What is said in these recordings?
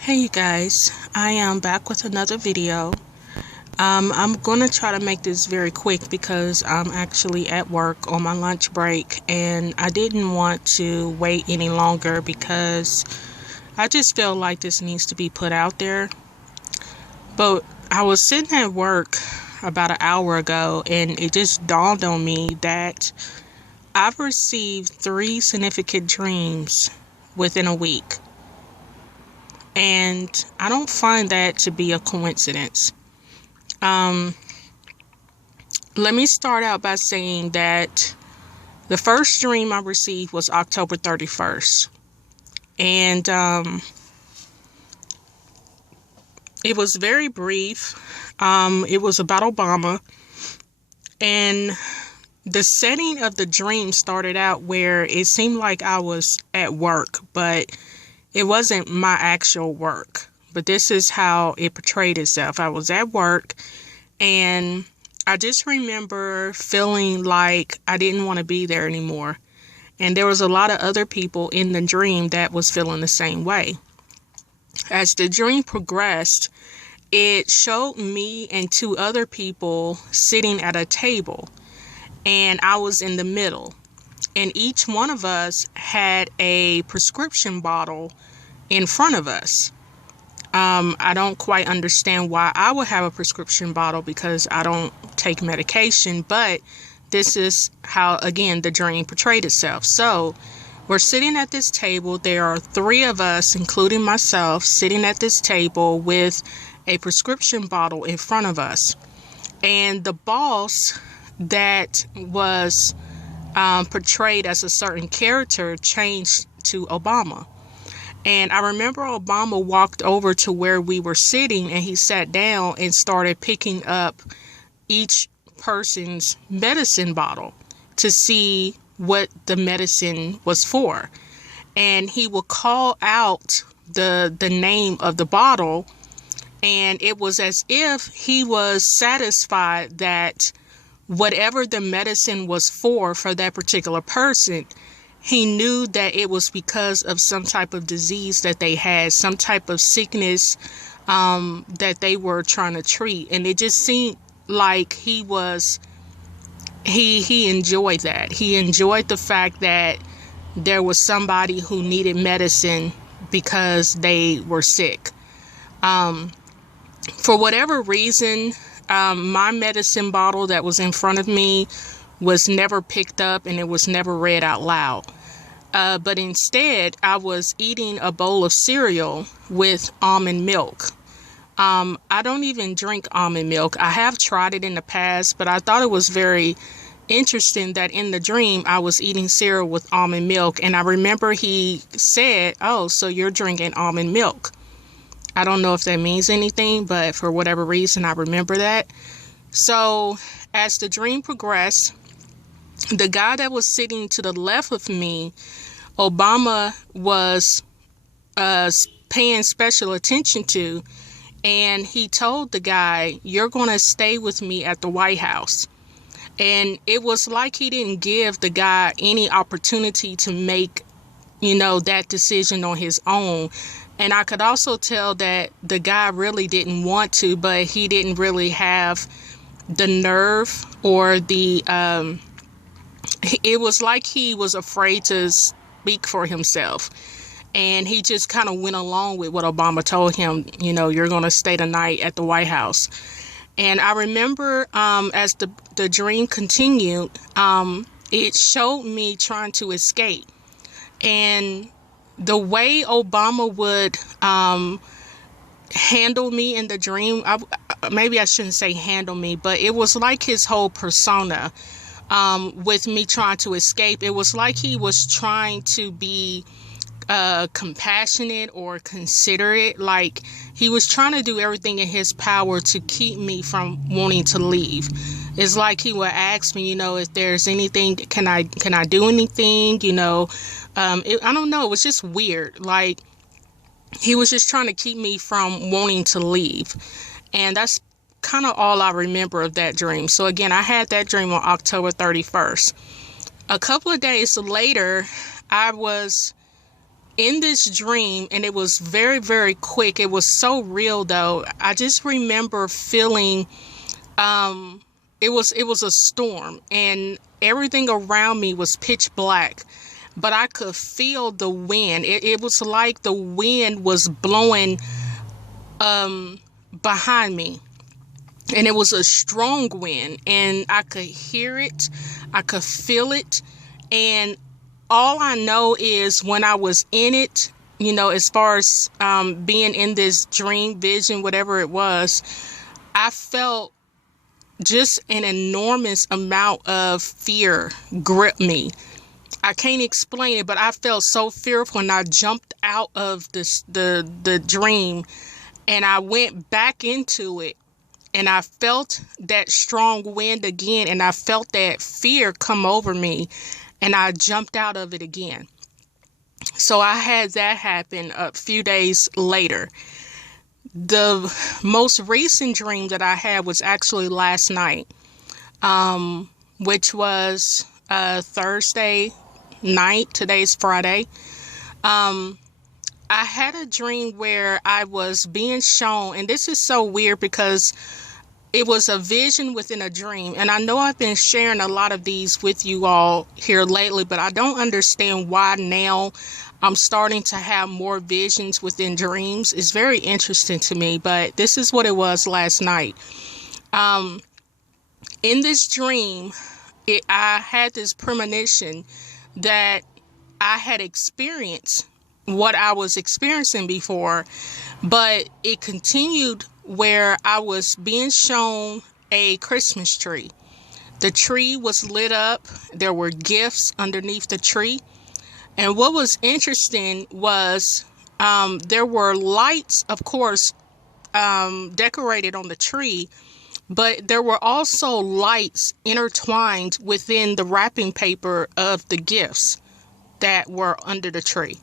Hey you guys, I am back with another video. I'm going to try to make this very quick because I'm actually at work on my lunch break and I didn't want to wait any longer because I just feel like this needs to be put out there. But I was sitting at work about an hour ago and it just dawned on me that I've received 3 significant dreams within a week. And I don't find that to be a coincidence. Let me start out by saying that the first dream I received was October 31st. And it was very brief. It was about Obama. And the setting of the dream started out where it seemed like I was at work, but it wasn't my actual work. But this is how it portrayed itself. I was at work and I just remember feeling like I didn't want to be there anymore. And there was a lot of other people in the dream that was feeling the same way. As the dream progressed, it showed me and 2 other people sitting at a table. And I was in the middle. And each one of us had a prescription bottle in front of us. I don't quite understand why I would have a prescription bottle because I don't take medication, but this is how, again, the dream portrayed itself. So we're sitting at this table. There are 3 of us, including myself, sitting at this table with a prescription bottle in front of us. And the boss that was portrayed as a certain character changed to Obama. And I remember Obama walked over to where we were sitting and he sat down and started picking up each person's medicine bottle to see what the medicine was for. And he would call out the name of the bottle, and it was as if he was satisfied that whatever the medicine was for that particular person, he knew that it was because of some type of disease that they had, some type of sickness that they were trying to treat. And it just seemed like he enjoyed that. He enjoyed the fact that there was somebody who needed medicine because they were sick. For whatever reason, my medicine bottle that was in front of me was never picked up and it was never read out loud. But instead, I was eating a bowl of cereal with almond milk. I don't even drink almond milk. I have tried it in the past, but I thought it was very interesting that in the dream, I was eating cereal with almond milk. And I remember he said, "Oh, so you're drinking almond milk." I don't know if that means anything, but for whatever reason, I remember that. So as the dream progressed, the guy that was sitting to the left of me, Obama was paying special attention to, and he told the guy, "You're going to stay with me at the White House." And it was like he didn't give the guy any opportunity to make, that decision on his own. And I could also tell that the guy really didn't want to, but he didn't really have the nerve or it was like he was afraid to speak for himself. And he just kind of went along with what Obama told him, "You're going to stay the night at the White House." And I remember as the dream continued, it showed me trying to escape. And the way Obama would handle me in the dream, maybe I shouldn't say handle me, but it was like his whole persona with me trying to escape. It was like he was trying to be compassionate or considerate. Like he was trying to do everything in his power to keep me from wanting to leave. It's like he would ask me, if there's anything, can I do anything? I don't know. It was just weird. Like he was just trying to keep me from wanting to leave. And that's kind of all I remember of that dream. So again, I had that dream on October 31st. A couple of days later, I was in this dream, and it was very, very quick. It was so real though. I just remember feeling it was a storm, and everything around me was pitch black, but I could feel the wind. It was like the wind was blowing behind me, and it was a strong wind, and I could hear it, I could feel it. And all I know is when I was in it, as far as being in this dream, vision, whatever it was, I felt just an enormous amount of fear grip me. I can't explain it, but I felt so fearful, and I jumped out of the dream, and I went back into it, and I felt that strong wind again, and I felt that fear come over me, and I jumped out of it again. So I had that happen a few days later. The most recent dream that I had was actually last night, which was Thursday night. Today's Friday. I had a dream where I was being shown, and this is so weird because it was a vision within a dream. And I know I've been sharing a lot of these with you all here lately, but I don't understand why now I'm starting to have more visions within dreams. It's very interesting to me, but this is what it was last night. In this dream, I had this premonition that I had experienced what I was experiencing before, but it continued where I was being shown a Christmas tree. The tree was lit up. There were gifts underneath the tree. And what was interesting was there were lights, of course, decorated on the tree, but there were also lights intertwined within the wrapping paper of the gifts that were under the tree.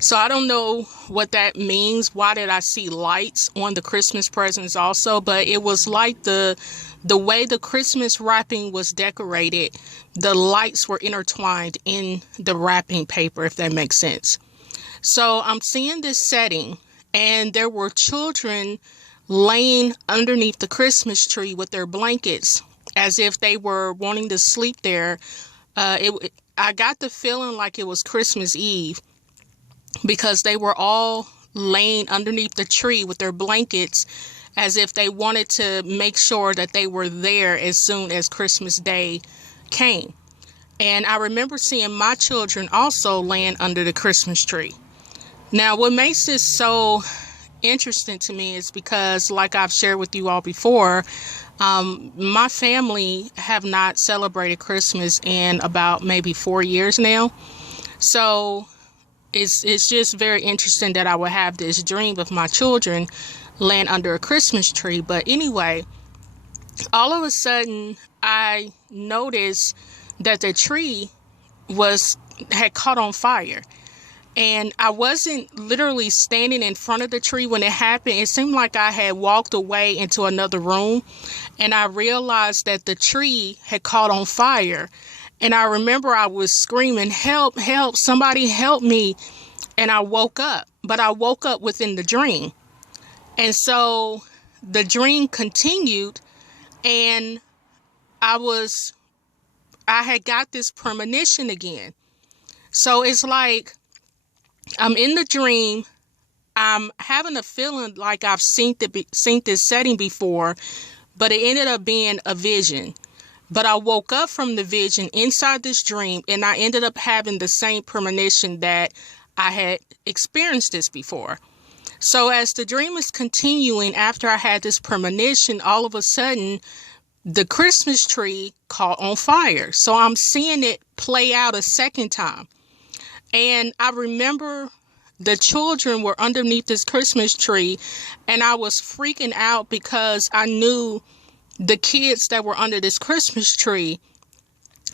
So I don't know what that means. Why did I see lights on the Christmas presents also? But it was like the way the Christmas wrapping was decorated, the lights were intertwined in the wrapping paper, if that makes sense. So I'm seeing this setting, and there were children laying underneath the Christmas tree with their blankets as if they were wanting to sleep there. I got the feeling like it was Christmas Eve, because they were all laying underneath the tree with their blankets as if they wanted to make sure that they were there as soon as Christmas Day came. And I remember seeing my children also laying under the Christmas tree. Now, what makes this so interesting to me is because, like I've shared with you all before, my family have not celebrated Christmas in about maybe 4 years now. So it's just very interesting that I would have this dream of my children laying under a Christmas tree. But anyway, all of a sudden I noticed that the tree had caught on fire. And I wasn't literally standing in front of the tree when it happened. It seemed like I had walked away into another room, and I realized that the tree had caught on fire. And I remember I was screaming, "Help, help, somebody help me." And I woke up, but I woke up within the dream. And so the dream continued, and I had got this premonition again. So it's like I'm in the dream. I'm having a feeling like I've seen this setting before, but it ended up being a vision. But I woke up from the vision inside this dream, and I ended up having the same premonition that I had experienced this before. So as the dream is continuing, after I had this premonition, all of a sudden, the Christmas tree caught on fire. So I'm seeing it play out a second time. And I remember the children were underneath this Christmas tree, and I was freaking out because I knew the kids that were under this Christmas tree,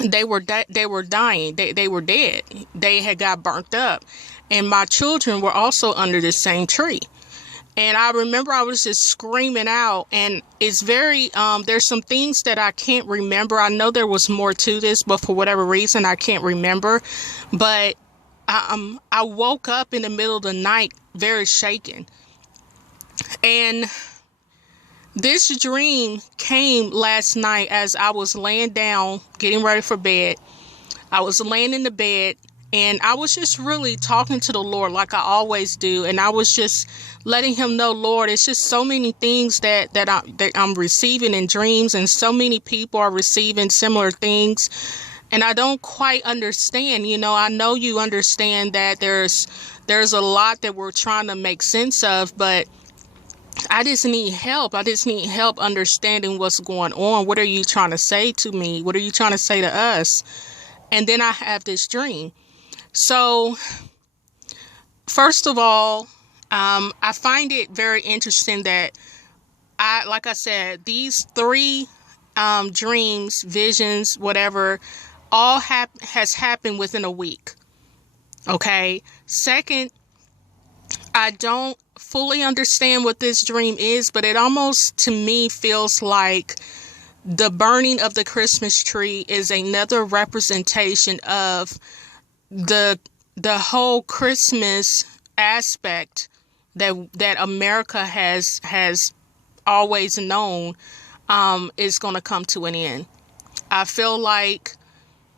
they were dying. They were dead. They had got burnt up. And my children were also under the same tree. And I remember I was just screaming out, and it's very, there's some things that I can't remember. I know there was more to this, but for whatever reason, I can't remember. But I woke up in the middle of the night very shaken. And this dream came last night as I was laying down, getting ready for bed. I was laying in the bed and I was just really talking to the Lord like I always do. And I was just letting him know, Lord, it's just so many things that I'm receiving in dreams, and so many people are receiving similar things. And I don't quite understand. I know you understand that there's a lot that we're trying to make sense of, but I just need help. I just need help understanding what's going on. What are you trying to say to me? What are you trying to say to us? And then I have this dream. So, first of all, I find it very interesting that like I said, these three dreams, visions, whatever, all has happened within a week. Okay. Second, I don't fully understand what this dream is, but it almost to me feels like the burning of the Christmas tree is another representation of the whole Christmas aspect that America has always known is going to come to an end. I feel like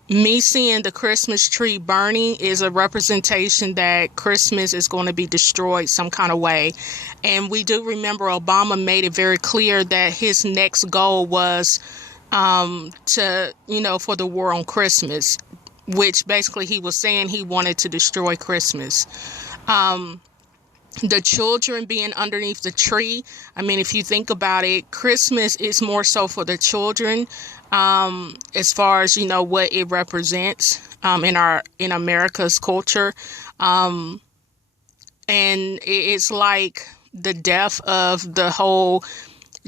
me seeing the Christmas tree burning is a representation that Christmas is going to be destroyed some kind of way. And we do remember Obama made it very clear that his next goal was for the war on Christmas, which basically he was saying he wanted to destroy Christmas. The children being underneath the tree. I mean, if you think about it, Christmas is more so for the children, as far as, what it represents, in America's culture. And it's like the death of the whole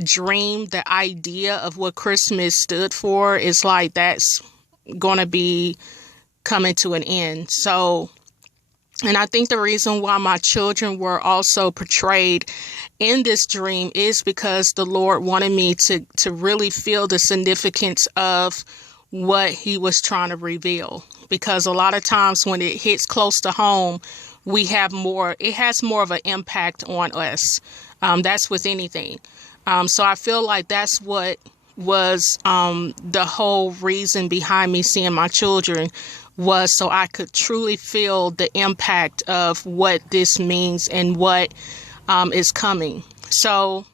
dream, the idea of what Christmas stood for. It's like that's going to be coming to an end. So, and I think the reason why my children were also portrayed in this dream is because the Lord wanted me to really feel the significance of what he was trying to reveal. Because a lot of times when it hits close to home, it has more of an impact on us. That's with anything. So I feel like that's what was the whole reason behind me seeing my children, was so I could truly feel the impact of what this means and what is coming. So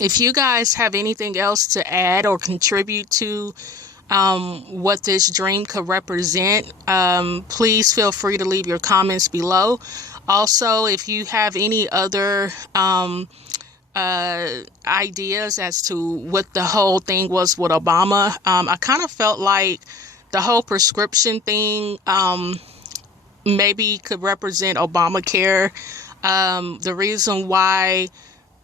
if you guys have anything else to add or contribute to what this dream could represent, please feel free to leave your comments below. Also, if you have any other ideas as to what the whole thing was with Obama, I kind of felt like the whole prescription thing maybe could represent Obamacare. The reason why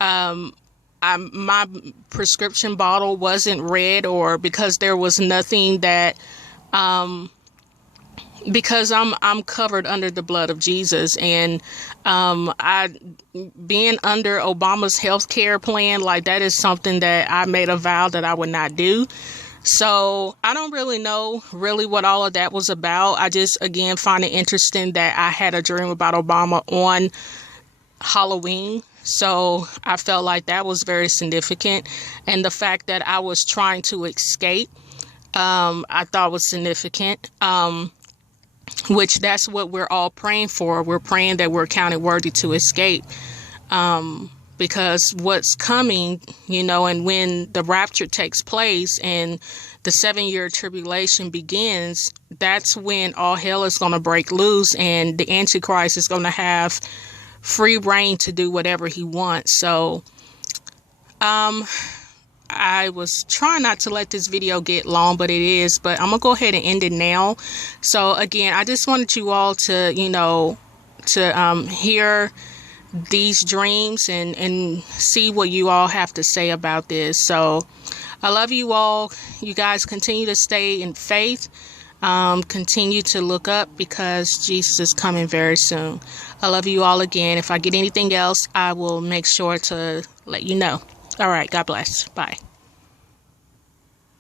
my prescription bottle wasn't red, or because there was nothing that because I'm covered under the blood of Jesus, and being under Obama's health care plan, like, that is something that I made a vow that I would not do. So I don't really know what all of that was about. I just, again, find it interesting that I had a dream about Obama on Halloween. So I felt like that was very significant. And the fact that I was trying to escape, I thought was significant. Which that's what we're all praying for. We're praying that we're counted worthy to escape. Because what's coming, and when the rapture takes place and the 7-year tribulation begins, that's when all hell is going to break loose, and the Antichrist is going to have free reign to do whatever he wants. So, I was trying not to let this video get long, but it is. But I'm going to go ahead and end it now. So, again, I just wanted you all to, hear these dreams and see what you all have to say about this. So I love you all. You guys continue to stay in faith. Continue to look up, because Jesus is coming very soon. I love you all again. If I get anything else, I will make sure to let you know. All right. God bless. Bye.